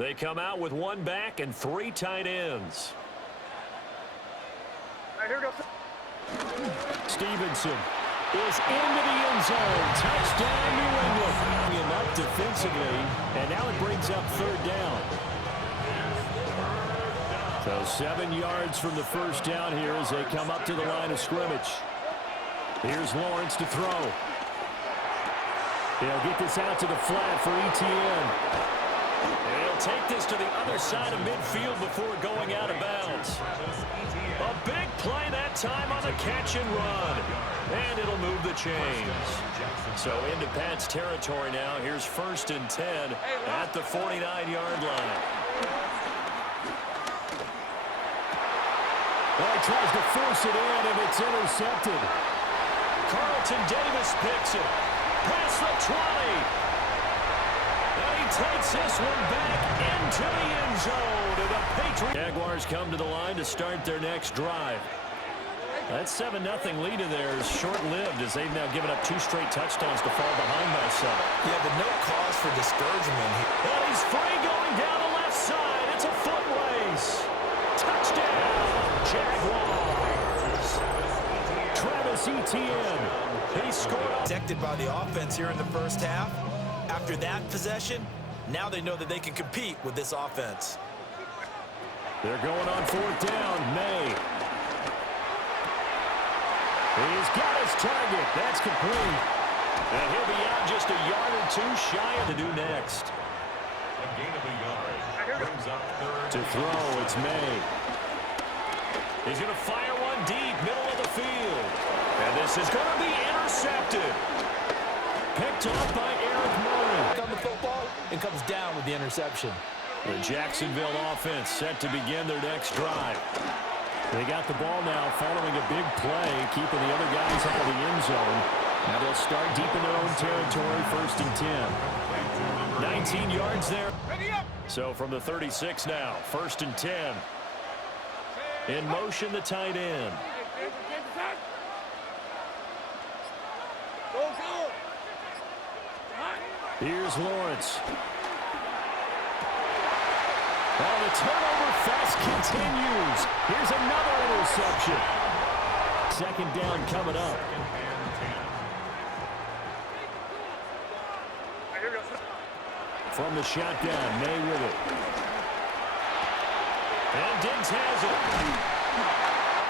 They come out with one back and 3 tight ends. All right, here we go. Stevenson is into the end zone. Touchdown, New England. Him up defensively, and now it brings up 3rd down. So 7 yards from the first down here as they come up to the line of scrimmage. Here's Lawrence to throw. He'll get this out to the flat for Etienne. And he'll take this to the other side of midfield before going out of bounds. A big play that time on the catch and run. And it'll move the chains. So into Pat's territory now. Here's 1st and 10 at the 49-yard line. Well, he tries to force it in, and it's intercepted. Carlton Davis picks it. Past the 20. And he takes this one back into the end zone. And the Patriots. Jaguars come to the line to start their next drive. That 7-0 lead of theirs short-lived as they've now given up 2 straight touchdowns to fall behind by 7. Yeah, but no cause for discouragement here. And he's free going down the left side. It's a foot race. Touchdown, Jaguars. Travis Etienne. He scored. Protected by the offense here in the first half. After that possession, now they know that they can compete with this offense. They're going on 4th down. May. He's got his target. That's complete. And he'll be out just a yard or 2 shy of to do next. A gain of a yard. Brings up 3rd. To throw, it's May. He's going to fire one deep, middle of the field. And this is going to be intercepted. Picked up by Eric Murray. On the football and comes down with the interception. The Jacksonville offense set to begin their next drive. They got the ball now following a big play, keeping the other guys out of the end zone. Now they'll start deep in their own territory, 1st and 10. 19 yards there. So from the 36 now, 1st and 10. In motion, the tight end. Here's Lawrence. Oh, the turnover fest continues. Here's another interception. 2nd down coming up. From the shotgun, May with it. And Diggs has it.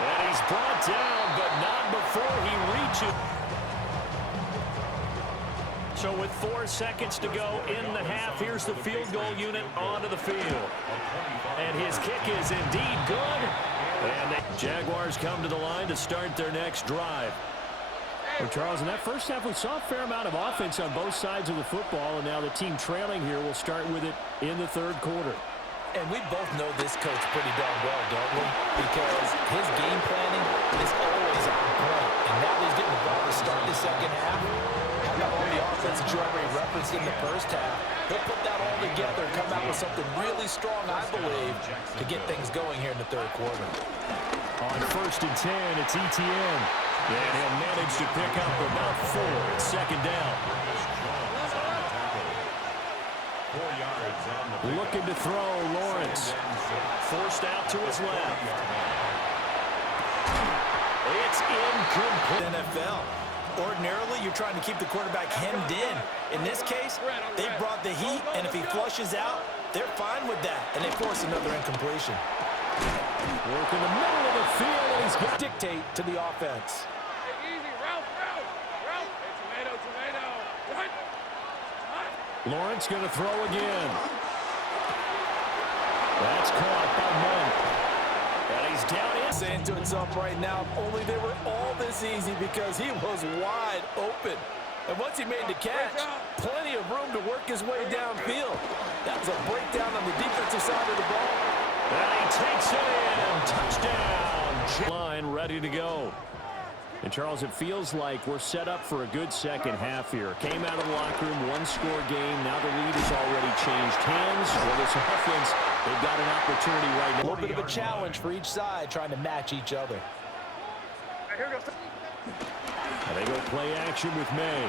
And he's brought down, but not before he reaches. So with 4 seconds to go in the half, here's the field goal unit onto the field. And his kick is indeed good. And the Jaguars come to the line to start their next drive. Well, Charles, in that first half, we saw a fair amount of offense on both sides of the football, and now the team trailing here will start with it in the 3rd quarter. And we both know this coach pretty darn well, don't we? Because his game planning is always on point. And now he's getting the ball to start the 2nd half. How about all the offense that you already referenced in the first half? He'll put that all together and come out with something really strong, I believe, to get things going here in the 3rd quarter. On 1st and 10, it's Etienne. And he'll manage to pick up about 4 at 2nd down. 4 yards on the looking to throw, Lawrence. Forced out to his left. It's incomplete. NFL. Ordinarily, you're trying to keep the quarterback hemmed in. In this case, they brought the heat, and if he flushes out, they're fine with that, and they force another incompletion. Work in the middle of the field, and he's got dictate to the offense. Lawrence going to throw again. That's caught by Monk. And he's down in. Saying to himself right now, only they were all this easy because he was wide open. And once he made the catch, plenty of room to work his way downfield. That was a breakdown on the defensive side of the ball. And he takes it in. Touchdown. Line ready to go. And, Charles, it feels like we're set up for a good second half here. Came out of the locker room, one-score game. Now the lead has already changed hands. For this offense, they've got an opportunity right now. A little bit of a challenge for each side, trying to match each other. And they go play action with May.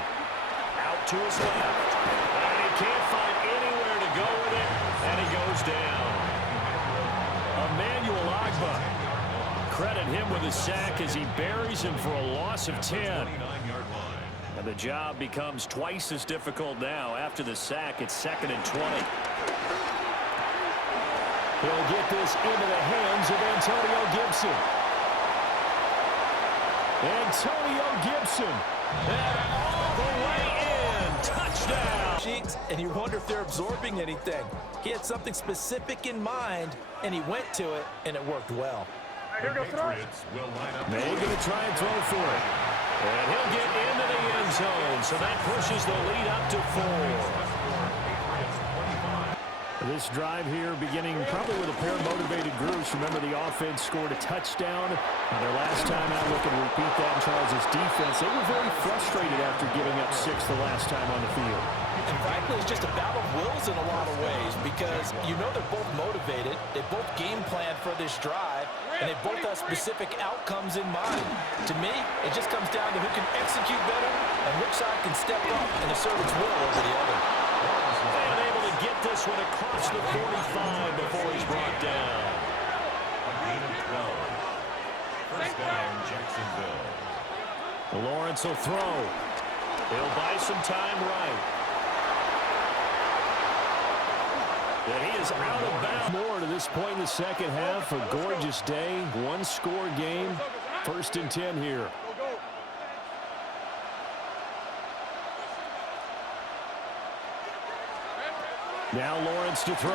Out to his left. And he can't find anywhere to go go with it, and he goes down. Emmanuel Agba. Credit him with a sack as he buries him for a loss of 10. And the job becomes twice as difficult now. After the sack, it's 2nd and 20. He'll get this into the hands of Antonio Gibson. Antonio Gibson. And all the way in. Touchdown. Sheets, and you wonder if they're absorbing anything. He had something specific in mind, and he went to it, and it worked well. The Patriots will line up. They're going to try and throw for it. And he'll get into the end zone, so that pushes the lead up to 4. This drive here beginning probably with a pair of motivated groups. Remember, the offense scored a touchdown. Their last time out, looking to repeat that in Charles' defense. They were very frustrated after giving up 6 the last time on the field. And frankly, it's just a battle of wills in a lot of ways because you know they're both motivated. They both game plan for this drive, and they both have specific outcomes in mind. To me, it just comes down to who can execute better and which side can step up and assert its will over the other. And able to get this one across the 45 before he's brought down. A gain of 12. First down, Jacksonville. Lawrence will throw. He'll buy some time right. And he is out of bounds. More to this point in the second half. A gorgeous day. One-score game. 1st and 10 here. Now Lawrence to throw.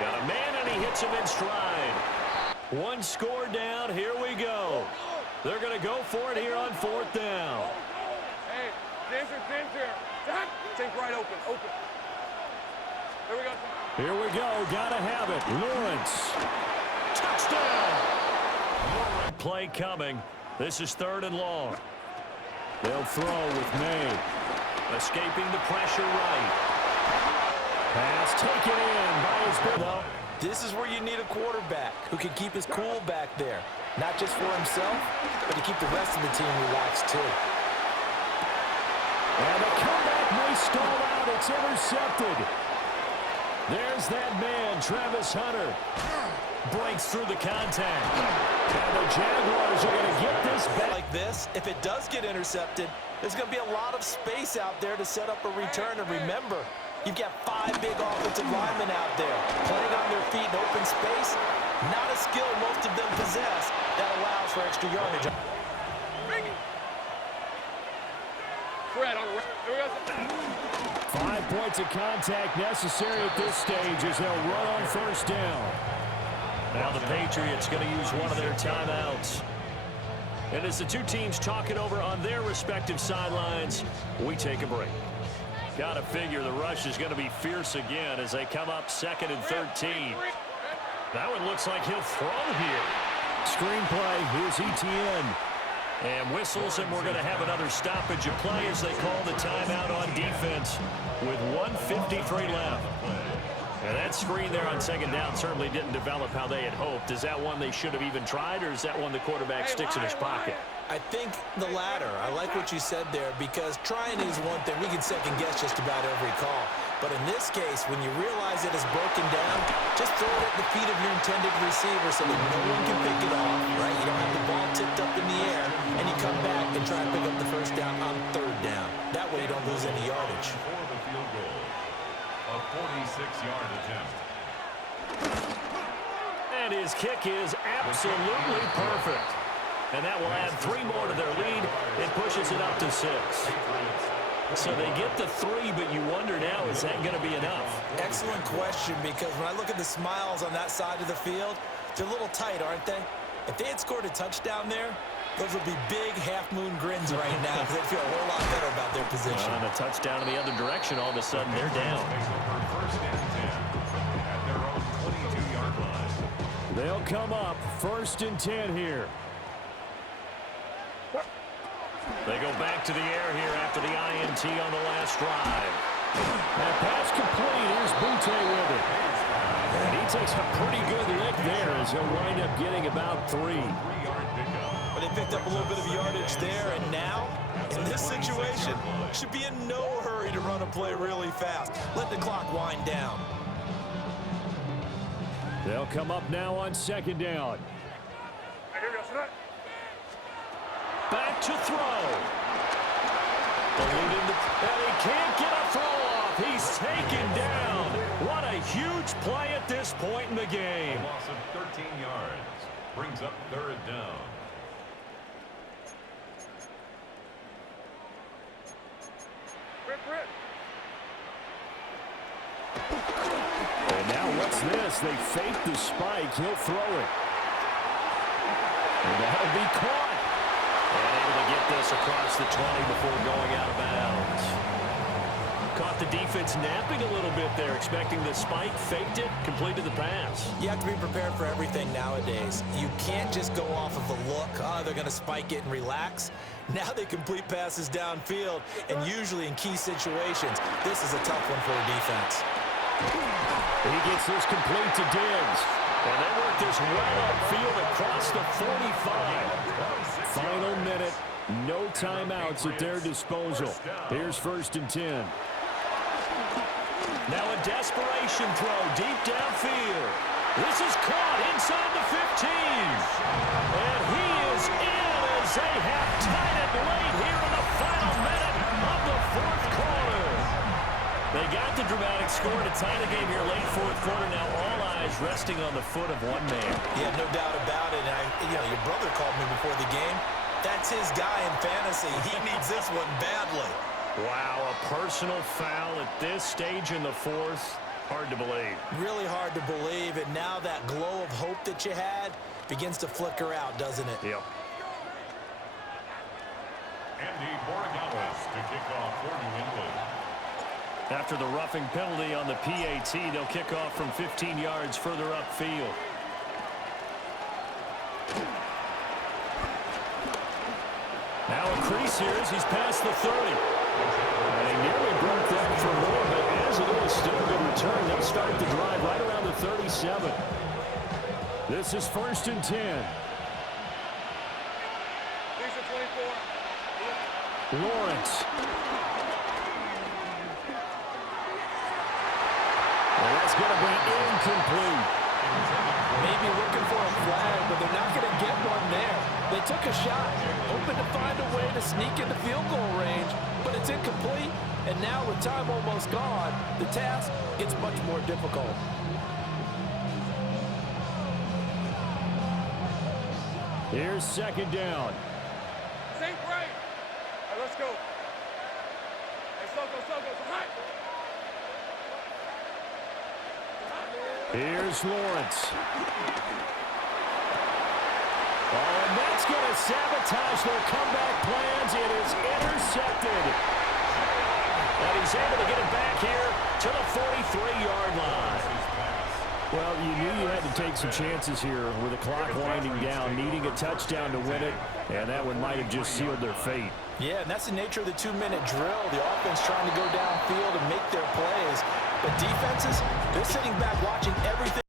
Got a man, and he hits him in stride. 1 score down. Here we go. They're going to go for it here on 4th down. Hey, danger. Think right open. There we go. Here we go. Got to have it. Lawrence. Touchdown. Play coming. This is 3rd and long. They'll throw with May. Escaping the pressure right. Pass taken in by his big. No, this is where you need a quarterback who can keep his cool back there. Not just for himself, but to keep the rest of the team relaxed too. And the comeback may stall out. It's intercepted. There's that man, Travis Hunter. Breaks through the contact. And the Jaguars are going to get this back. Like this, if it does get intercepted, there's going to be a lot of space out there to set up a return. And remember, you've got 5 big offensive linemen out there playing on their feet in open space. Not a skill most of them possess that allows for extra yardage. Fred on the right. There we go. 5 points of contact necessary at this stage as they'll run on 1st down. Now the Patriots going to use one of their timeouts. And as the two teams talk it over on their respective sidelines, we take a break. Got to figure the rush is going to be fierce again as they come up 2nd and 13. That one looks like he'll throw here. Screenplay, here's Etienne. And whistles, and we're going to have another stoppage of play as they call the timeout on defense with 1:53 left. And that screen there on 2nd down certainly didn't develop how they had hoped. Is that one they should have even tried, or is that one the quarterback sticks in his pocket? I think the latter. I like what you said there because trying is one thing. We can second guess just about every call. But in this case, when you realize it is broken down, just throw it at the feet of your intended receiver so that no one can pick it off, right? You don't have the ball tipped up in the air, and you come back and try and pick up the 1st down on 3rd down. That way you don't lose any yardage. For the field goal. A 46-yard attempt. And his kick is absolutely perfect. And that will add 3 more to their lead. It pushes it up to 6. So they get the 3, but you wonder now, is that going to be enough? Excellent question, because when I look at the smiles on that side of the field, they're a little tight, aren't they? If they had scored a touchdown there, those would be big half-moon grins right now because they'd feel a whole lot better about their position. And a touchdown in the other direction, all of a sudden they're down. First and 10 at their own 22-yard line. They'll come up 1st and 10 here. They go back to the air here after the INT on the last drive. That pass complete. Here's Butte with it. And he takes a pretty good lick there as he'll wind up getting about 3. 3-yard pickup. But they picked up a little bit of yardage there, and now, in this situation, should be in no hurry to run a play really fast. Let the clock wind down. They'll come up now on second down. Back to throw. And he can't get a throw off. He's taken down. What a huge play at this point in the game. A loss of 13 yards brings up third down. And now what's this? They fake the spike. He'll throw it. And that'll be caught. And able to get this across the 20 before going out of bounds. Caught the defense napping a little bit there, expecting the spike, faked it, completed the pass. You have to be prepared for everything nowadays. You can't just go off of the look, they're going to spike it and relax. Now they complete passes downfield, and usually in key situations, this is a tough one for a defense. He gets this complete to Diggs. And they work this well upfield across the 45. Final minute, no timeouts at their disposal. Here's 1st and 10. Now a desperation throw deep downfield. This is caught inside the 15. And he is in as they have tied it late here in the final minute of the 4th quarter. They got the dramatic score to tie the game here late 4th quarter. Now all eyes resting on the foot of one man. Yeah, no doubt about it. And your brother called me before the game. That's his guy in fantasy. He needs this one badly. Wow, a personal foul at this stage in the 4th. Hard to believe. Really hard to believe. And now that glow of hope that you had begins to flicker out, doesn't it? Yep. Andy Borregales to kick off for New England. After the roughing penalty on the PAT, they'll kick off from 15 yards further upfield. Now a crease here as he's past the 30. And he nearly broke that for more, but as it is, still a good return. They'll start the drive right around the 37. This is 1st and 10. Lawrence. And that's going to be incomplete. Maybe looking for a flag, but they're not going to get one there. They took a shot, hoping to find a way to sneak into field goal range, but it's incomplete. And now with time almost gone, the task gets much more difficult. Here's 2nd down. Same break. All right, let's go. Hey, so high. Here's Lawrence. Oh, and that's going to sabotage their comeback plans. It is intercepted. And he's able to get it back here to the 43-yard line. Well, you knew you had to take some chances here with the clock winding down, needing a touchdown to win it, and that one might have just sealed their fate. Yeah, and that's the nature of the 2-minute drill. The offense trying to go downfield and make their plays. But defenses, they're sitting back watching everything.